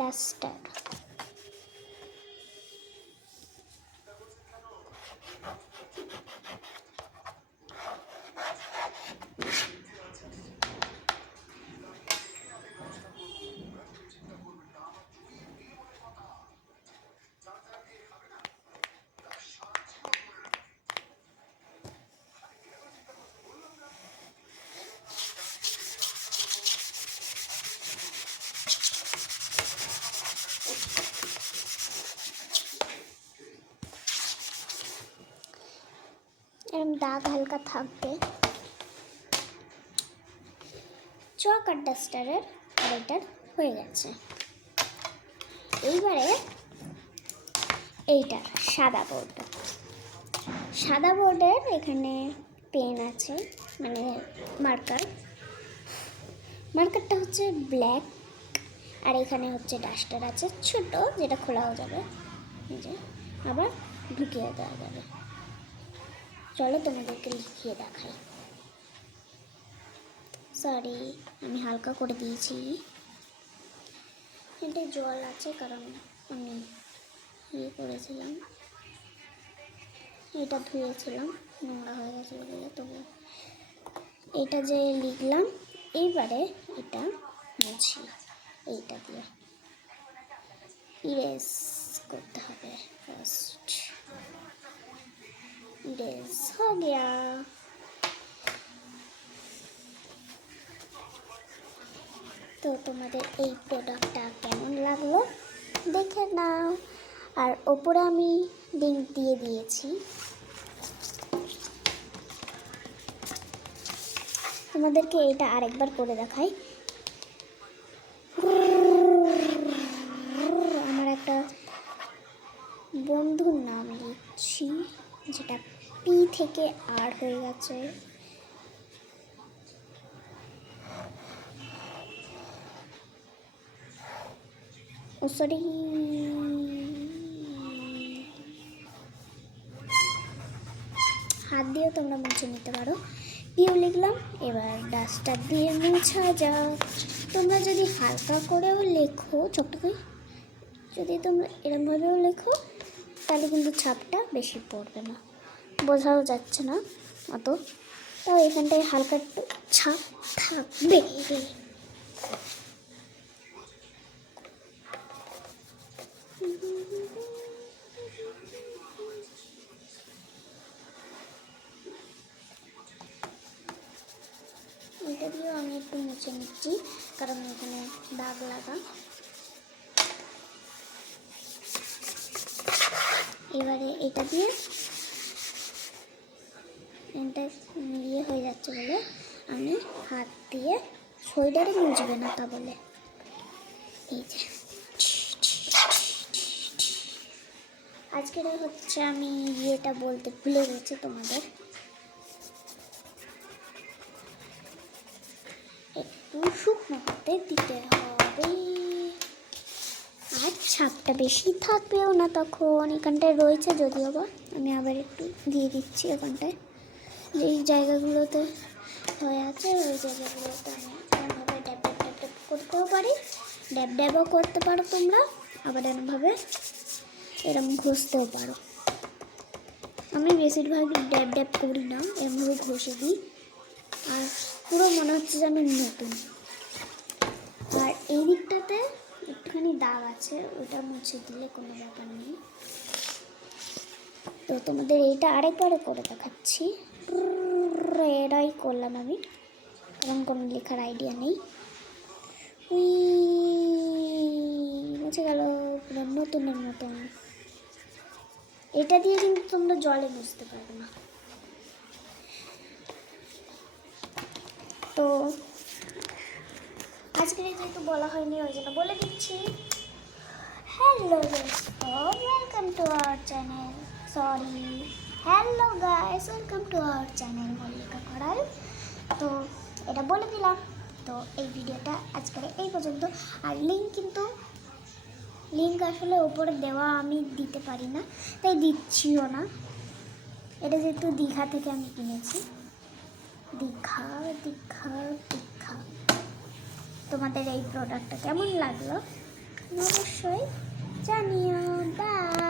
Duster. এরকম দাগ হালকা থাকবে। চক আর ডাস্টারের আর এটার হয়ে গেছে। এইবারে এইটার সাদা বোর্ড, সাদা বোর্ডের এখানে পেন আছে, মানে মার্কারটা হচ্ছে ব্ল্যাক, আর এখানে হচ্ছে ডাস্টার আছে ছোট, যেটা খোলাও যাবে, এই যে আবার ঢুকিয়ে দেওয়া যাবে। চলো তোমাদেরকে লিখিয়ে দেখাই। সরি, আমি হালকা করে দিয়েছি। এটা জল আছে কারণ আমি করেছিলাম, এটা ধুয়েছিলাম, নোংরা হয়ে গেছিলো বলে। তবু এটা যে লিখলাম, এইবারে এটা মুছি, এইটা দিয়ে ইরেজ করতে হবে। ফার্স্ট इरेज हो गया। তো তোমাদের এই প্রোডাক্টটা কেমন লাগলো দেখে নাও। আর ওপরে আমি লিংক দিয়ে দিয়েছি, তোমাদেরকে এটা আরেকবার করে দেখাই। আমার একটা বন্ধুর নাম লিখছি, যেটা পি থেকে আর হয়ে গেছে। ও সরি, হাত দিয়েও তোমরা মুছে নিতে পারো। পিউ লিখলাম, এবার ডাস্টার দিয়ে মুছা যাক। তোমরা যদি হালকা করেও লেখো, ছোট্টকে যদি তোমরা এরমভাবেও লেখো, তাহলে কিন্তু ছাপটা বেশি পড়বে না, বোঝাও যাচ্ছে না অত। তাও এখানটায় হালকা একটু ছাপ থাকবে। এটা দিয়েও আমি একটু মুছে নিচ্ছি, কারণ এখানে দাগ লাগা। এবারে এটা দিয়ে এটা ইয়ে হয়ে যাচ্ছে বলে আমি হাত দিয়ে, শোল্ডারে মুছবে না তা বলে, এই যে আজকের হচ্ছে আমি ইয়েটা বলতে ভুলে গেছি তোমাদের। একটু শুকনো হতে দিতে হবে, আর ছাপটা বেশি থাকবেও না তখন। এখানটায় রয়েছে যদিও বা, আমি আবার একটু দিয়ে দিচ্ছি এখানটায়। যেই জায়গাগুলোতে হয়ে আছে ওই জায়গাগুলোতে আমি এরমভাবে ড্যাব ড্যাব ড্যাব ড্যাব করতেও পারি, ড্যাব ড্যাবও করতে পারো তোমরা, আবার এরমভাবে এরম ঘষতেও পারো। আমি বেশিরভাগই ড্যাব ড্যাব করি না, এরমভাবে ঘষে দিই, আর পুরো মনে হচ্ছে যে আমি নতুন। আর এই দিকটাতে একটুখানি দাগ আছে, ওটা মুছে দিলে কোনো ব্যাপার নেই। তো তোমাদের এইটা আরেকবারে করে দেখাচ্ছি। এটাই করলাম আমি, কারণ কোনো লেখার আইডিয়া নেই। মুছে গেল পুরো নতুনের মতন। এটা দিয়ে কিন্তু তোমরা জলে বুঝতে পারবে না। তো আজকে যেহেতু বলা হয়নি ওই জন্য বলে দিচ্ছি। Hello welcome to our channel, sorry hello guys, welcome to our channel Mallika করাল। তো এটা বলে দিলাম। তো এই ভিডিওটা আজকের এই পর্যন্ত। আর লিঙ্ক আসলে ওপরে দেওয়া আমি দিতে পারি না, তাই দিচ্ছিও না। এটা যেহেতু দীঘা থেকে আমি কিনেছি, দীঘা। তোমাদের এই প্রোডাক্টটা কেমন লাগলো অবশ্যই জানিও। বাই।